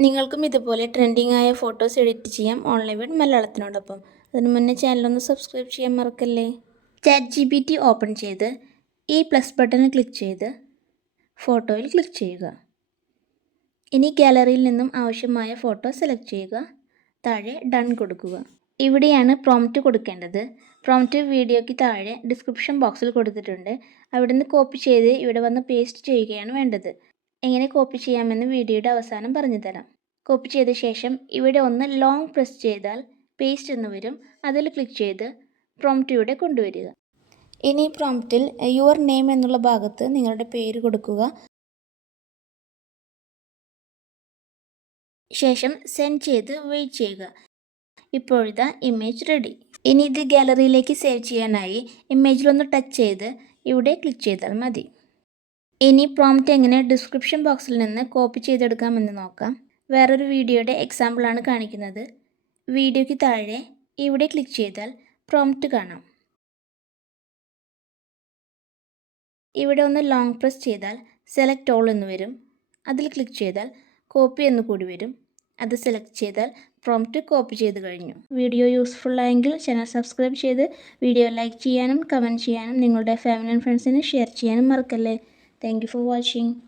നിങ്ങൾക്കും ഇതുപോലെ ട്രെൻഡിങ് ആയ ഫോട്ടോസ് എഡിറ്റ് ചെയ്യാം ഓൺലൈൻ വേഡ് മലയാളത്തിനോടൊപ്പം. അതിനു മുന്നേ ചാനലൊന്ന് സബ്സ്ക്രൈബ് ചെയ്യാൻ മറക്കല്ലേ. ChatGPT ഓപ്പൺ ചെയ്ത് ഈ പ്ലസ് ബട്ടണിൽ ക്ലിക്ക് ചെയ്ത് ഫോട്ടോയിൽ ക്ലിക്ക് ചെയ്യുക. ഇനി ഗാലറിയിൽ നിന്നും ആവശ്യമായ ഫോട്ടോ സെലക്ട് ചെയ്യുക. താഴെ ഡൺ കൊടുക്കുക. ഇവിടെയാണ് പ്രോംപ്റ്റ് കൊടുക്കേണ്ടത്. പ്രോംപ്റ്റ് വീഡിയോയ്ക്ക് താഴെ ഡിസ്ക്രിപ്ഷൻ ബോക്സിൽ കൊടുത്തിട്ടുണ്ട്. അവിടുന്ന് കോപ്പി ചെയ്ത് ഇവിടെ വന്ന് പേസ്റ്റ് ചെയ്യുകയാണ് വേണ്ടത്. എങ്ങനെ കോപ്പി ചെയ്യാമെന്ന് വീഡിയോയുടെ അവസാനം പറഞ്ഞു തരാം. കോപ്പി ചെയ്ത ശേഷം ഇവിടെ ഒന്ന് ലോങ് പ്രസ് ചെയ്താൽ പേസ്റ്റ് എന്ന് വരും. അതിൽ ക്ലിക്ക് ചെയ്ത് പ്രോംപ്റ്റ് ഇവിടെ കൊണ്ടുവരിക. ഇനി പ്രോംപ്റ്റിൽ യുവർ നെയിം എന്നുള്ള ഭാഗത്ത് നിങ്ങളുടെ പേര് കൊടുക്കുക. ശേഷം സെൻഡ് ചെയ്ത് വെയിറ്റ് ചെയ്യുക. ഇപ്പോഴിതാ ഇമേജ് റെഡി. ഇനി ഇത് ഗാലറിയിലേക്ക് സേവ് ചെയ്യാനായി ഇമേജിലൊന്ന് ടച്ച് ചെയ്ത് ഇവിടെ ക്ലിക്ക് ചെയ്താൽ മതി. ഇനി പ്രോംപ്റ്റ് എങ്ങനെ ഡിസ്ക്രിപ്ഷൻ ബോക്സിൽ നിന്ന് കോപ്പി ചെയ്തെടുക്കാമെന്ന് നോക്കാം. വേറൊരു വീഡിയോയുടെ എക്സാമ്പിളാണ് കാണിക്കുന്നത്. വീഡിയോയ്ക്ക് താഴെ ഇവിടെ ക്ലിക്ക് ചെയ്താൽ പ്രോംപ്റ്റ് കാണാം. ഇവിടെ ഒന്ന് ലോങ് പ്രസ് ചെയ്താൽ സെലക്ട് ഓൾ എന്ന് വരും. അതിൽ ക്ലിക്ക് ചെയ്താൽ കോപ്പി എന്ന് കൂടി വരും. അത് സെലക്ട് ചെയ്താൽ പ്രോംപ്റ്റ് കോപ്പി ചെയ്ത് കഴിഞ്ഞു. വീഡിയോ യൂസ്ഫുൾ ആയെങ്കിൽ ചാനൽ സബ്സ്ക്രൈബ് ചെയ്ത് വീഡിയോ ലൈക്ക് ചെയ്യാനും കമൻറ്റ് ചെയ്യാനും നിങ്ങളുടെ ഫാമിലി ആൻഡ് ഫ്രണ്ട്സിന് ഷെയർ ചെയ്യാനും മറക്കല്ലേ. Thank you for watching.